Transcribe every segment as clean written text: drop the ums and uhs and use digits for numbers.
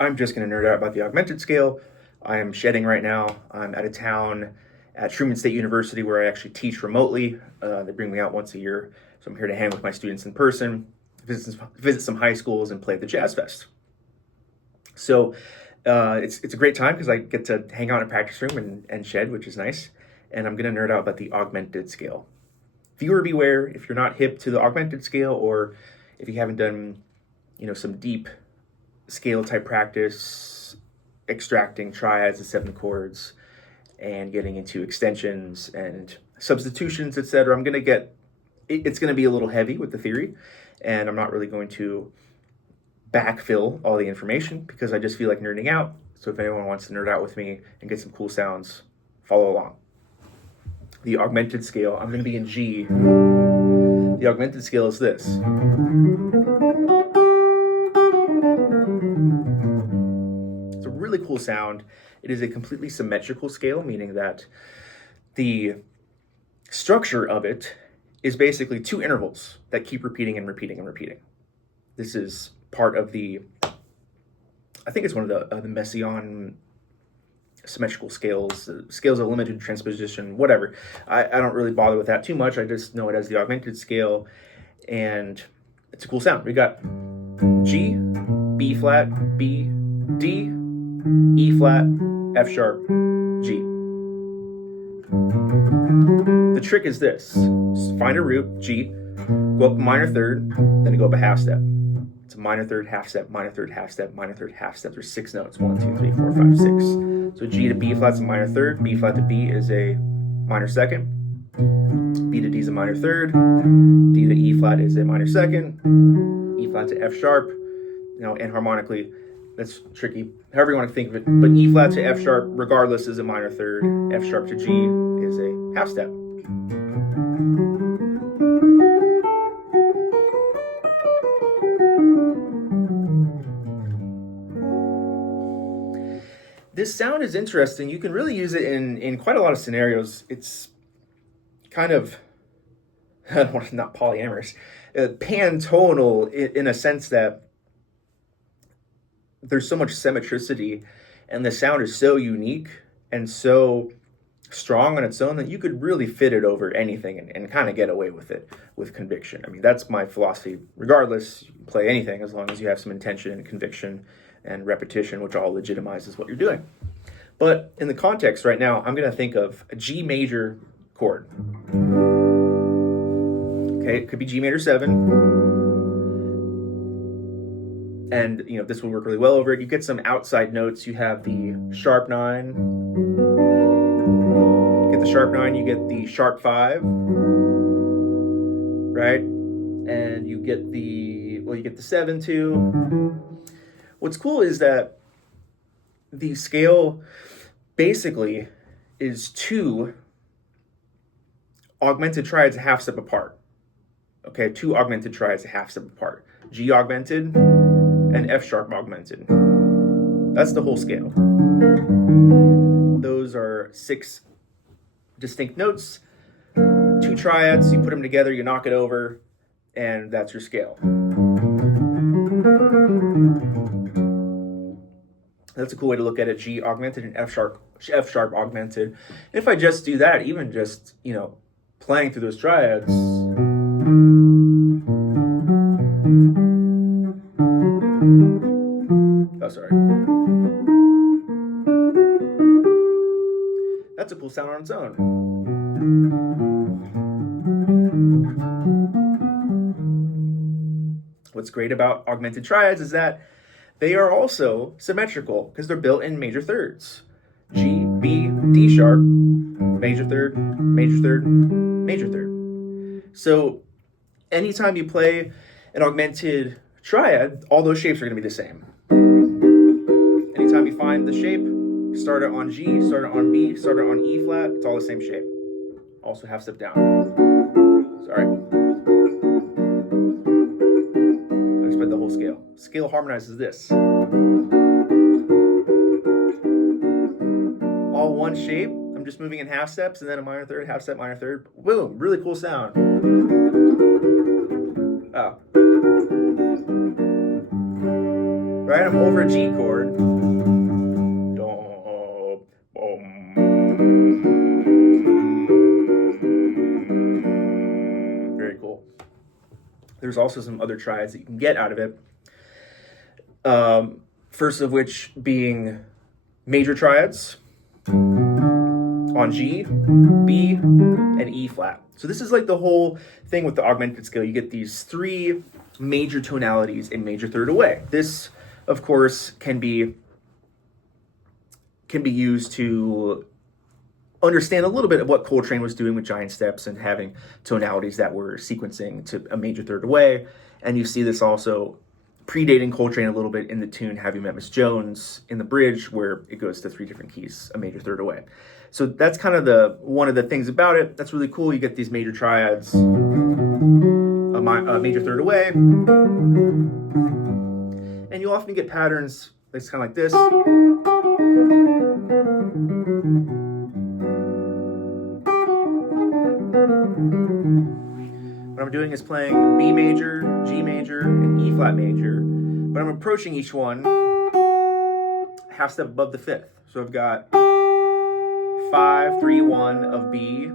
I'm just going to nerd out about the augmented scale. I am shedding right now. I'm out of town at Truman State University where I actually teach remotely. They bring me out once a year, so I'm here to hang with my students in person, visit some high schools, and play at the Jazz Fest. So it's a great time because I get to hang out in a practice room and shed, which is nice. And I'm going to nerd out about the augmented scale. Viewer beware if you're not hip to the augmented scale, or if you haven't done some deep scale type practice, extracting triads and seven chords and getting into extensions and substitutions, etc. It's going to be a little heavy with the theory, and I'm not really going to backfill all the information because I just feel like nerding out. So if anyone wants to nerd out with me and get some cool sounds, follow along. The augmented scale, I'm going to be in G. The augmented scale is this. It's a really cool sound. It is a completely symmetrical scale, meaning that the structure of it is basically two intervals that keep repeating and repeating and repeating. This is part of I think it's one of the messiaen symmetrical scales, scales of limited transposition, whatever. I don't really bother with that too much. I just know it as the augmented scale, and it's a cool sound. We got G, B flat, B, D, E flat, F sharp, G. The trick is this. Find a root, G, go up a minor third, then go up a half step. It's a minor third, half step, minor third, half step, minor third, half step. There's 6 notes. 1, 2, 3, 4, 5, 6. So G to B flat's a minor third. B flat to B is a minor second. B to D is a minor third. D to E flat is a minor second. E flat to F sharp. And harmonically, that's tricky. However you want to think of it. But E flat to F sharp, regardless, is a minor third. F sharp to G is a half step. This sound is interesting. You can really use it in quite a lot of scenarios. It's kind of, not polyamorous, pantonal in a sense that there's so much symmetricity and the sound is so unique and so strong on its own that you could really fit it over anything and kind of get away with it with conviction. I mean, that's my philosophy. Regardless, you can play anything as long as you have some intention and conviction and repetition, which all legitimizes what you're doing. But in the context right now, I'm going to think of a G major chord. Okay, it could be G major 7. And, this will work really well over it. You get some outside notes. You have the sharp 9. You get the sharp 9, you get the sharp 5. Right? And you get the 7 too. What's cool is that the scale basically is 2 augmented triads a half step apart. Okay, 2 augmented triads a half step apart. G augmented and F sharp augmented. That's the whole scale. Those are 6 distinct notes, 2 triads, you put them together, you knock it over, and that's your scale. That's a cool way to look at it. G augmented and F sharp augmented. And if I just do that, even just, playing through those triads. Oh, sorry. That's a cool sound on its own. What's great about augmented triads is that they are also symmetrical because they're built in major thirds. G, B, D sharp, major third, major third, major third. So anytime you play an augmented triad, all those shapes are going to be the same. Anytime you find the shape, start it on G, start it on B, start it on E flat, it's all the same shape. Also half step down. Sorry. I just played the whole scale. Scale harmonizes this. All one shape. I'm just moving in half steps and then a minor third, half step, minor third. Boom, really cool sound. Oh. right? I'm over a G chord. Very cool. There's also some other triads that you can get out of it. First of which being major triads on G, B, and E flat. So this is like the whole thing with the augmented scale. You get these three major tonalities in major third away. This, of course, can be used to understand a little bit of what Coltrane was doing with giant steps and having tonalities that were sequencing to a major third away. And you see this also predating Coltrane a little bit in the tune Have You Met Miss Jones in the bridge, where it goes to three different keys, a major third away. So that's kind of one of the things about it. That's really cool. You get these major triads, a major third away, and you often get patterns that's kind of like this. What I'm doing is playing B major, G major, and E flat major, but I'm approaching each one half step above the fifth. So I've got 5, 3, 1 of B,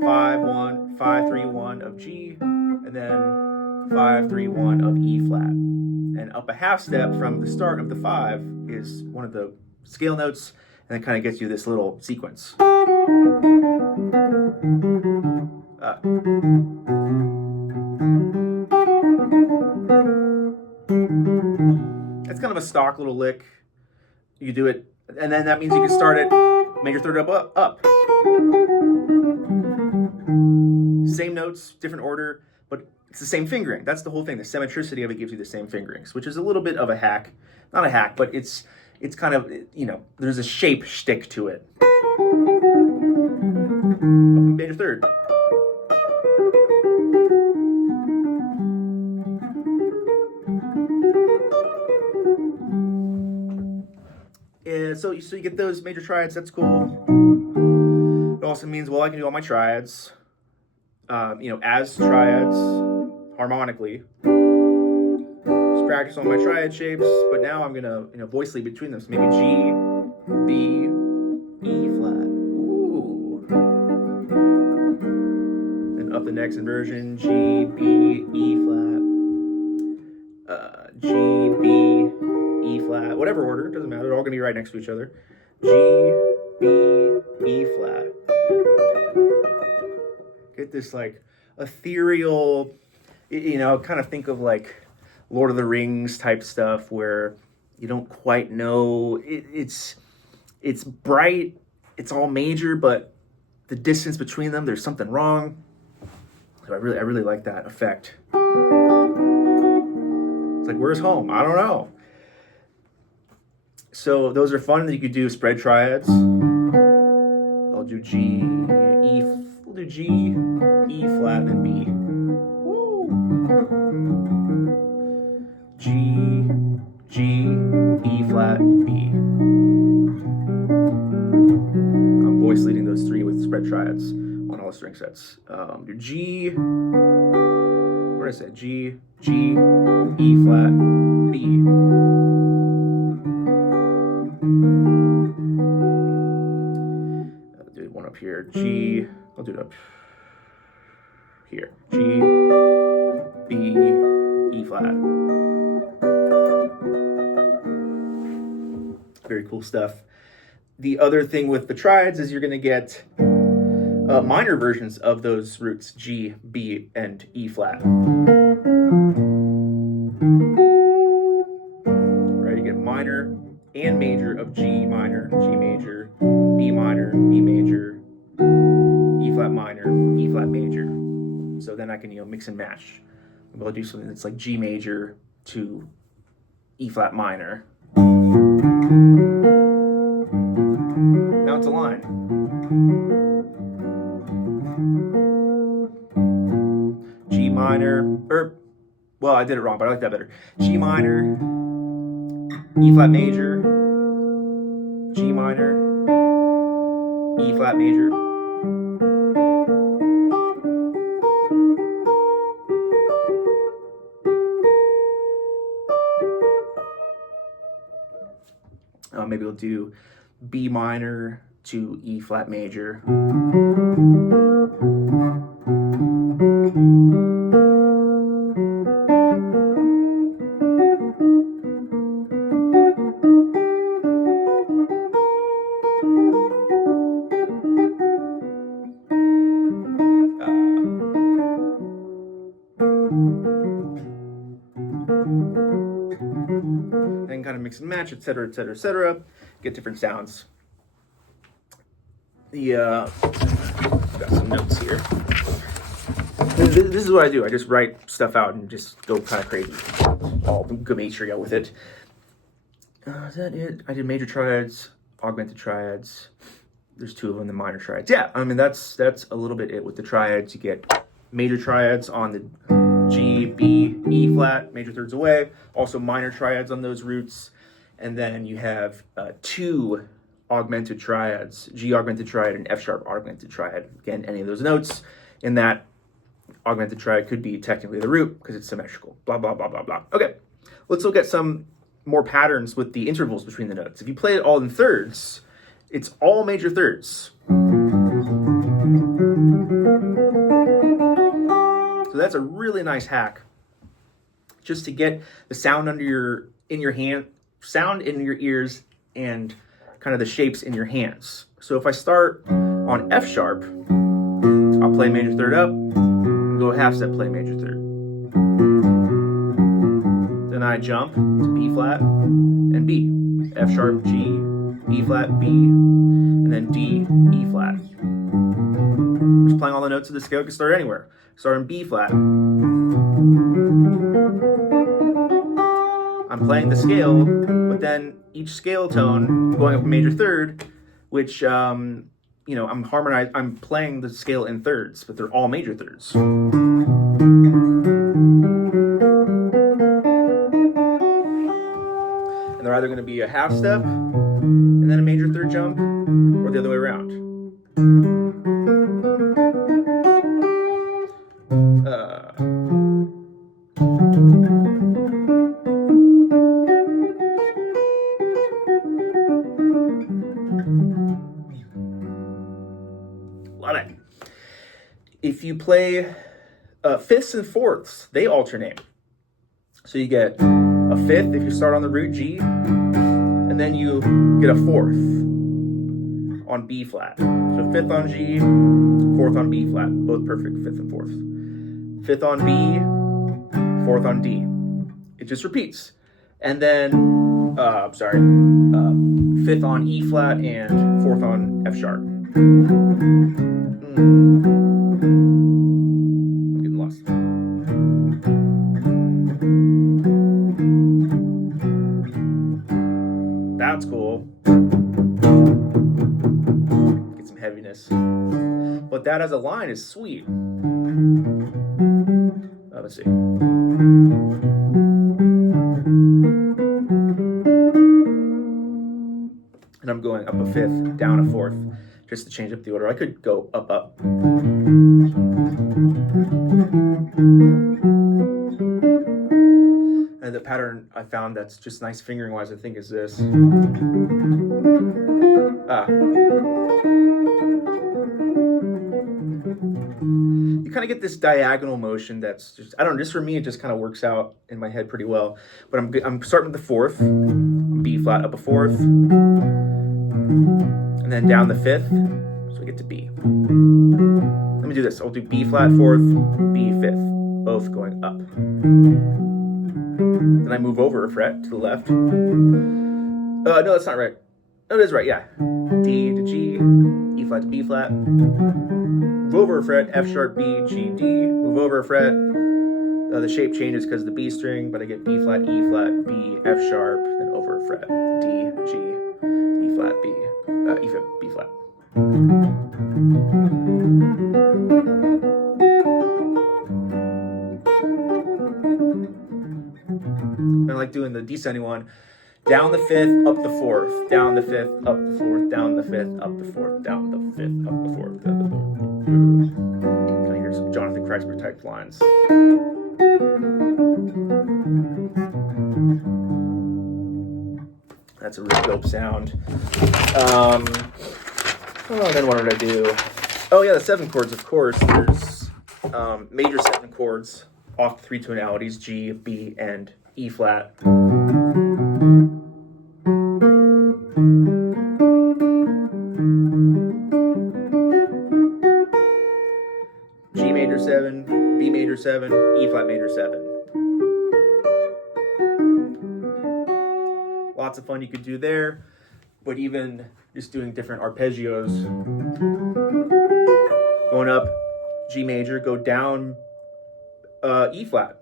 5, 1, 5, 3, 1 of G, and then 5, 3, 1 of E flat. And up a half step from the start of the 5 is one of the scale notes, and it kind of gets you this little sequence. It's kind of a stock little lick. You do it, and then that means you can start it major third up. Same notes, different order, but it's the same fingering. That's the whole thing. The symmetricity of it gives you the same fingerings, which is a little bit of a hack. Not a hack, but it's kind of, there's a shape shtick to it. Major third. So you get those major triads, that's cool. It also means, well, I can do all my triads, as triads, harmonically. Just practice on my triad shapes, but now I'm gonna voice lead between them. So maybe G, B, E flat. Ooh. Then up the next inversion, G, B, E flat. G, B, E flat, whatever order, it doesn't matter. They're all going to be right next to each other. G, B, E flat. Get this like ethereal, kind of think of like Lord of the Rings type stuff where you don't quite know. It's bright, it's all major, but the distance between them, there's something wrong. So I really like that effect. It's like, where's home? I don't know. So those are fun. That you could do spread triads. I'll do G, E. We'll do G, E flat, and B. Woo. G, E flat, B. I'm voice leading those three with spread triads on all the string sets. Do G. What did I say? G, E flat, B. I'll do one up here. G. I'll do it up here. G, B, E flat. Very cool stuff. The other thing with the triads is you're going to get minor versions of those roots, G, B, and E flat. Right, you get minor and major of G minor, G major, B minor, B major, E flat minor, E flat major. So then I can mix and match. I'll do something that's like G major to E flat minor. Now it's a line. G minor, well, I did it wrong, but I like that better. G minor, E flat major, G minor, E flat major. Maybe we'll do B minor to E flat major. And kind of mix and match, etc., etc., etc. Get different sounds. Got some notes here. This is what I do. I just write stuff out and just go kind of crazy. All gematria with it. Is that it? I did major triads, augmented triads. There's 2 of them, the minor triads. Yeah, I mean, that's a little bit it with the triads. You get major triads on the G, B, E flat, major thirds away. Also minor triads on those roots. And then you have 2 augmented triads, G augmented triad and F sharp augmented triad. Again, any of those notes in that augmented triad could be technically the root because it's symmetrical. Blah, blah, blah, blah, blah. Okay, let's look at some more patterns with the intervals between the notes. If you play it all in thirds, it's all major thirds. So that's a really nice hack, just to get the sound in your ears and kind of the shapes in your hands. So if I start on F sharp, I'll play major third up, go half step, play major third. Then I jump to B flat and B, F sharp, G, B flat, B, and then D, E flat. I'm just playing all the notes of the scale. You can start anywhere. Start in B flat. I'm playing the scale, but then each scale tone going up a major third, which I'm playing the scale in thirds, but they're all major thirds. And they're either going to be a half step and then a major third jump, or the other way around. Love it. If you play fifths and fourths, they alternate. So you get a fifth if you start on the root G, and then you get a fourth on B flat. So fifth on G, fourth on B flat, both perfect, fifth and fourth. Fifth on B, fourth on D. It just repeats. And then, fifth on E flat and fourth on F sharp. I'm getting lost. That's cool. Get some heaviness. But that as a line is sweet. Let's see. And I'm going up a fifth, down a fourth, just to change up the order. I could go up, up. And the pattern I found that's just nice fingering wise, I think, is this. You kind of get this diagonal motion that's just, I don't know, just for me, it just kind of works out in my head pretty well. But I'm starting with the fourth, B flat, up a fourth, and then down the fifth, so we get to B. Let me do this. I'll do B flat, fourth, B, fifth, both going up. Then I move over a fret to the left. No, that's not right. No, it is right, yeah. D to G, E flat to B flat. Move over a fret, F sharp, B, G, D. Move over a fret. The shape changes because of the B string, but I get B flat, E flat, B, F sharp, then over a fret. D, G, E flat, B, E flat, B flat. And I like doing the descending one. Down the fifth, up the fourth. Down the fifth, up the fourth. Down the fifth, up the fourth. Down the fifth, up the fourth. Kind of hear some Jonathan Kreisberg type lines. That's a really dope sound. Then what did I do? Oh yeah, the 7 chords, of course. There's major 7 chords off 3 tonalities, G, B, and E flat. G major 7, B major 7, E flat major 7. Lots of fun you could do there, but even just doing different arpeggios. Going up G major, go down E flat.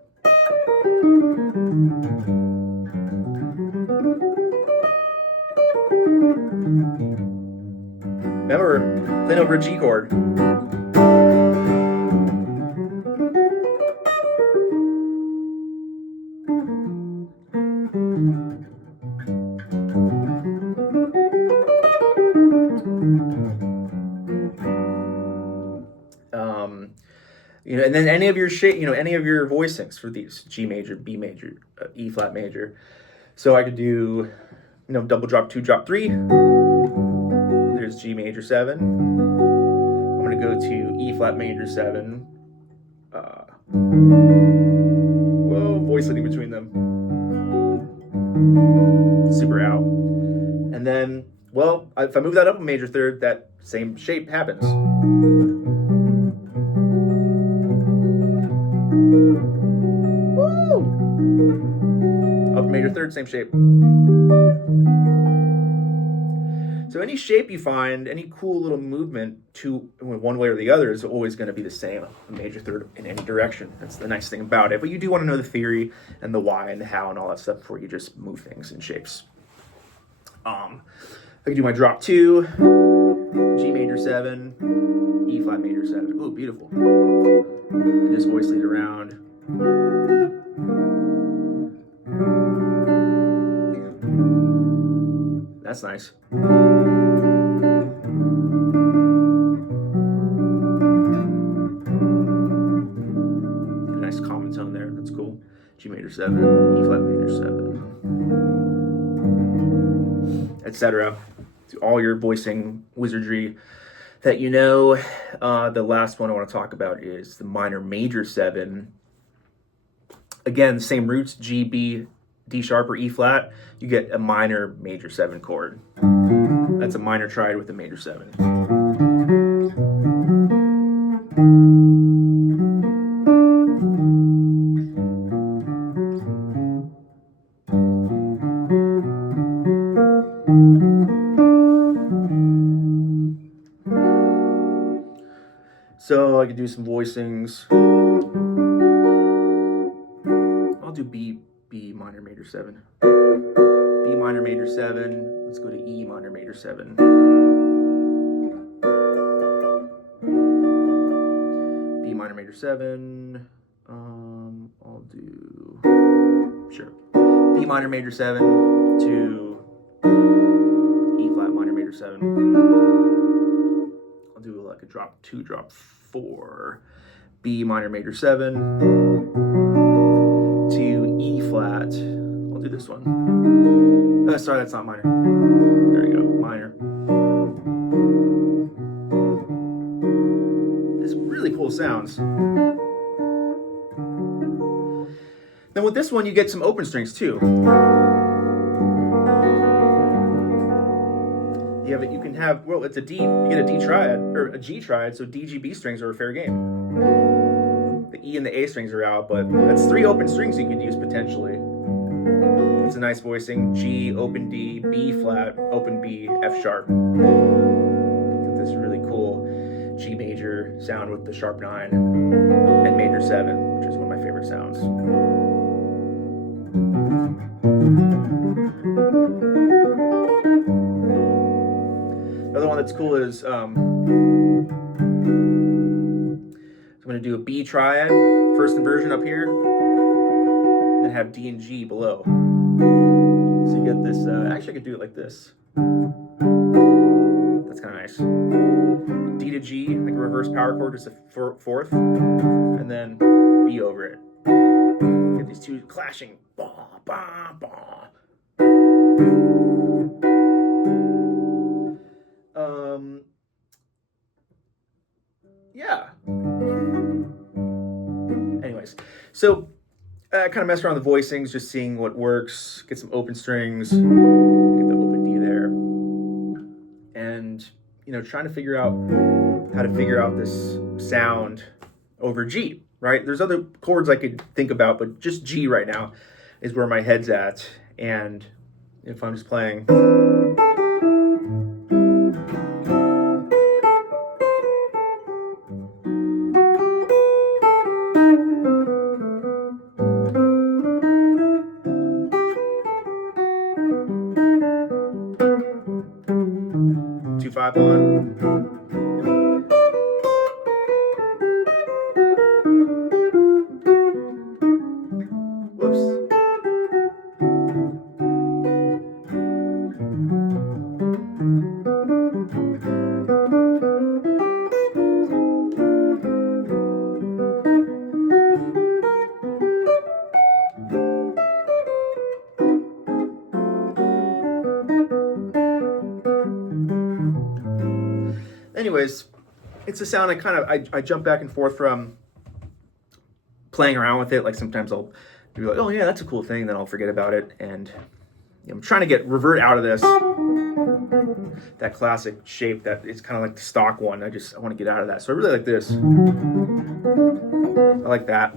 Remember, then over a G chord. And then any of your any of your voicings for these: G major, B major, E flat major. So I could do, double drop 2, drop 3. There's G major 7. I'm gonna go to E flat major 7. Whoa, voice leading between them. Super out. And then, if I move that up a major third, that same shape happens. Woo! Up major third, same shape. So any shape you find, any cool little movement to one way or the other is always going to be the same, a major third in any direction. That's the nice thing about it. But you do want to know the theory and the why and the how and all that stuff before you just move things in shapes. I can do my drop 2, G major 7, E flat major 7. Ooh, beautiful. And just voice lead around. That's nice. A nice common tone there. That's cool. G major 7, E flat major 7, etc. All your voicing wizardry that you know. The last one I want to talk about is the minor major 7. Again, same roots, G, B, D sharp or E flat. You get a minor major 7 chord. That's a minor triad with a major 7. So I could do some voicings. I'll do B minor major 7. B minor major 7. Let's go to E minor major 7. B minor major 7. I'll do, sure, B minor major 7 to E flat minor major 7. I'll do like a drop 2, drop 4. B minor major 7 to E flat. I'll do this one. Sorry, that's not minor. There you go, minor. This really cool sounds. Then with this one, you get some open strings too. You can have, it's a D, you get a D triad, or a G triad, so D, G, B strings are a fair game. The E and the A strings are out, but that's 3 open strings you could use potentially. It's a nice voicing. G, open D, B flat, open B, F sharp. Get this really cool G major sound with the sharp 9 and major 7, which is one of my favorite sounds. Another one that's cool is I'm going to do a B triad, first inversion up here, and have D and G below. So you get this, actually I could do it like this. That's kind of nice. D to G, like a reverse power chord, just a fourth, and then B over it. Get these two clashing. Bah, bah, bah. I kind of messed around with the voicings, just seeing what works, get some open strings, get the open D there, and trying to figure out how to figure out this sound over G, right? There's other chords I could think about, but just G right now is where my head's at. And if I'm just playing, two, 5, 1. Whoops. Anyways, it's a sound I jump back and forth from playing around with it. Like sometimes I'll be like, oh yeah, that's a cool thing, then I'll forget about it. And I'm trying to revert out of this, that classic shape that is kind of like the stock one. I want to get out of that. So I really like this. I like that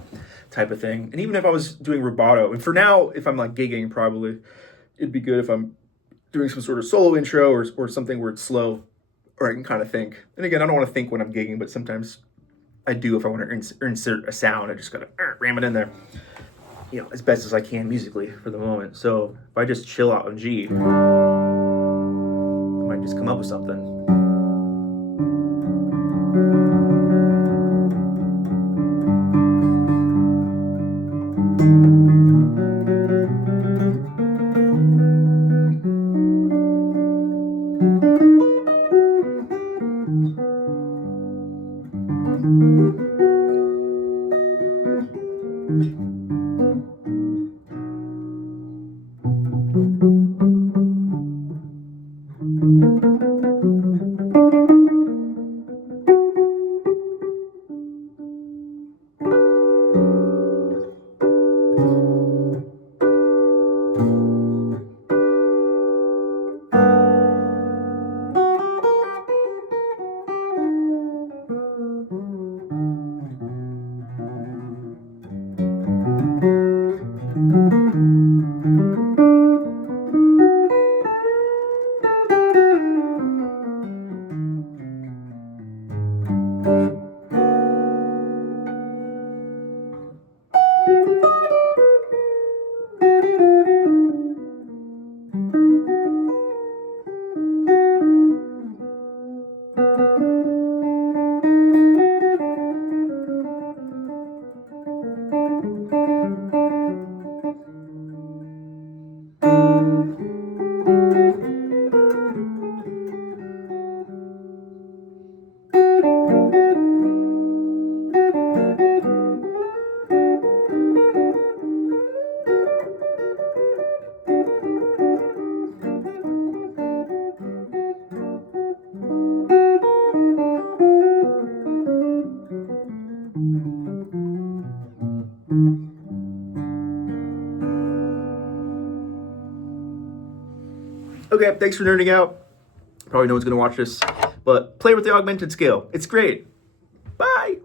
type of thing. And even if I was doing rubato, and for now, if I'm like gigging, probably it'd be good if I'm doing some sort of solo intro or something where it's slow, or I can kind of think. And again, I don't want to think when I'm gigging, but sometimes I do if I want to insert a sound. I just got to ram it in there, as best as I can musically for the moment. So if I just chill out on G, I might just come up with something. Okay, thanks for nerding out. Probably no one's going to watch this, but play with the augmented scale. It's great. Bye.